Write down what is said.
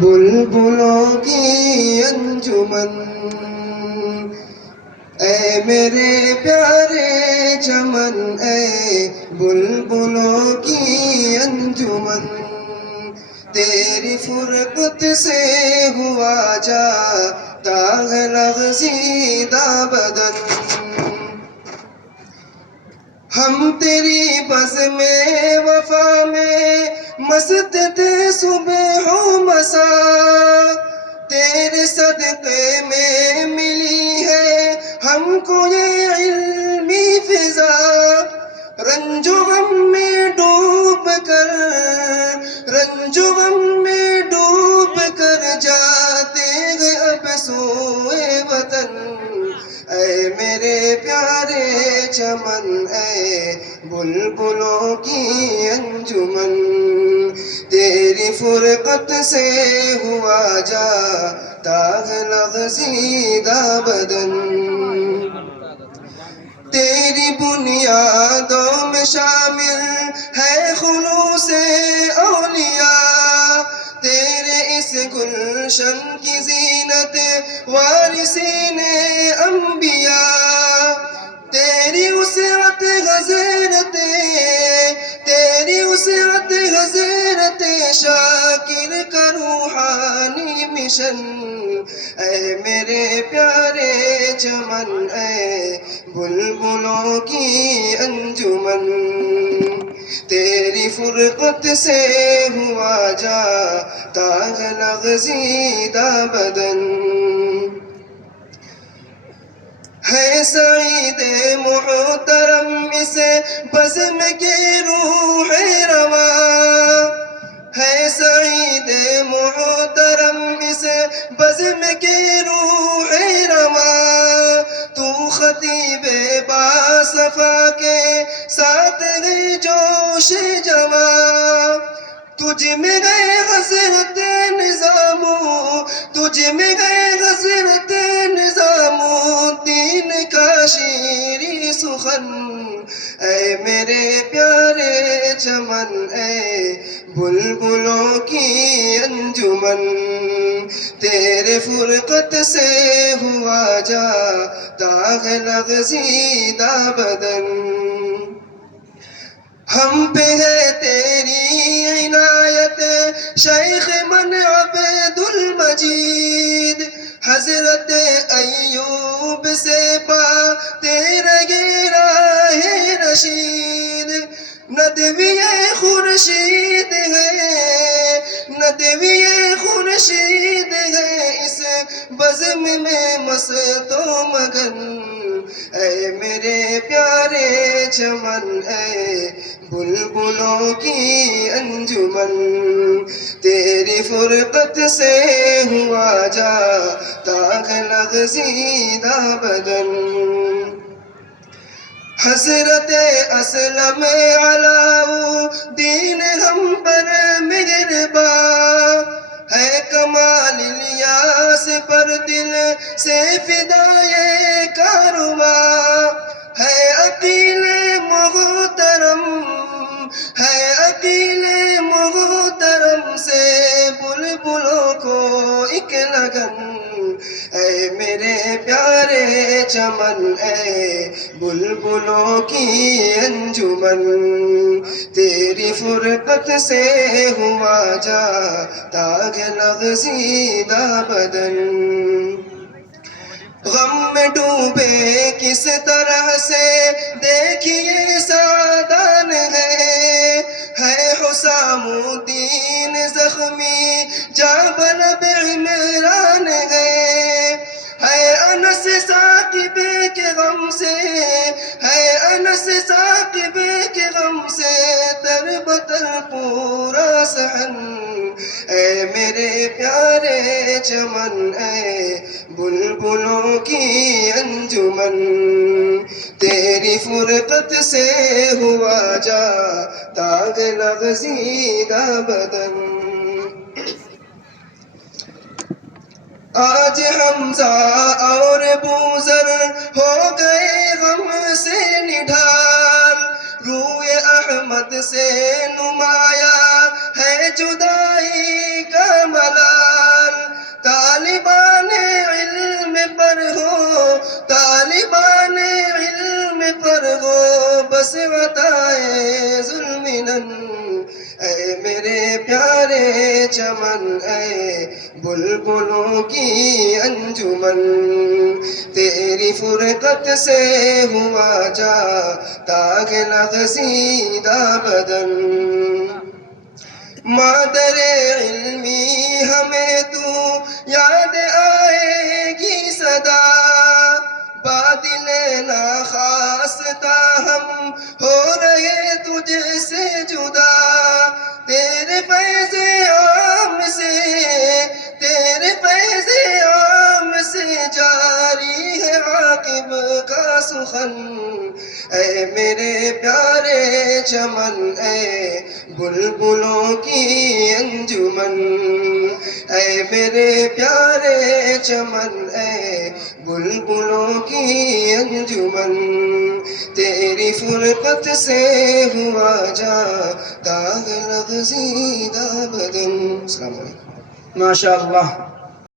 بلبلوں کی انجمن، اے میرے پیارے چمن، اے بلبلوں کی انجمن، تیری فرقت سے ہوا جاتا ہے لغزیدہ بدن، ہم تیری بزم وفا میں مست تھے صبح و مساء، تیرے صدقے میں ملی ہے ہم کو یہ علمی فضا، رنج و غم میں ڈوب کر، رنج و غم میں ڈوب کر جاتے ہیں اب سوئے وطن، اے میرے پیارے چمن، اے بلبلوں کی انجمن، تیری فرقت سے ہوا جاتا ہے لغزیدہ بدن، تیری بنیادوں میں شامل ہے خلوص اولیاء، تیرے اس گلشن کی زینت وارثین انبیاء، تیری وسعت غزیرت، تیری وسعت غزیرت شاکر کا روحانی مشن، اے میرے پیارے چمن، اے بلبلوں کی انجمن، تیری فرقت سے ہوا جاتا ہے لغزیدہ بدن، ہے سعید محترم اس بزم کی روح رواں، ہے سعید محترم اس بزم کی روح رواں، تو خطیب باصفا کے ساتھ ہے جوش جواں، تجھ میں گئے حضرت نظامو، تجھ میں گئے حضرت نظامو دین کا شیریں سخن، اے میرے پیارے چمن، اے بلبلوں کی انجمن، تیرے فرقت سے ہوا جاتا ہے لغزیدہ بدن، ہم پہ ہے تیری عنایت شیخ من عبد المجید، حضرت ایوب سے پاتے رہے راہ رشید، ندوی خورشید ہے، ندوی خورشید ہے اس بزم میں مست و مگن، اے میرے پیارے چمن، اے بلبلوں کی انجمن، تیری فرقت سے ہوا جاتا ہے لغزیدہ بدن، حضرت اسلم علاؤدین ہم پر مہرباں، ہے کمال الیاس پر دل سے فدائے کارواں، ہے عقیل محترم، ہے عقیل محترم سے بلبلوں کو ایک لگن، اے میرے پیارے چمن، اے بلبلوں کی انجمن، تیری فرقت سے ہوا جاتا ہے لغزیدہ بدن، غم میں ڈوبے کس طرح سے دیکھیے سادان ہے حسام الدین زخمی جابر عمران ہے انس ثاقب کے غم سے، ہے انس ثاقب کے غم سے تر بتر پورا صحن، اے میرے پیارے چمن، اے بلبلوں کی انجمن، تیری فرقت سے ہوا جاتا ہے لغزیدہ بدن، آج حمزہ اور بوذر ہو گئے غم سے نڈھال، روئے احمد سے نمایاں ہے جدائی کا ملال، چمن اے بلبلوں کی انجمن تیری فرقت سے ہوا جا تاغ لغزیدہ بدن مادر علمی ہمیں تو یاد آئے گی صدا بادل ناخواستہ ہم ہو رہے تجھ سے جدا تیرے فیض عام سے تیرے فیض عام سے جاری ہے عاقب کا سخن اے میرے پیارے چمن اے بلبلوں کی انجمن اے میرے پیارے چمن اے بلبلوں کی انجمن تیری فرقت سے ہوا جا داغ لغزیدہ بدن. السلام علیکم. ما شاء اللہ.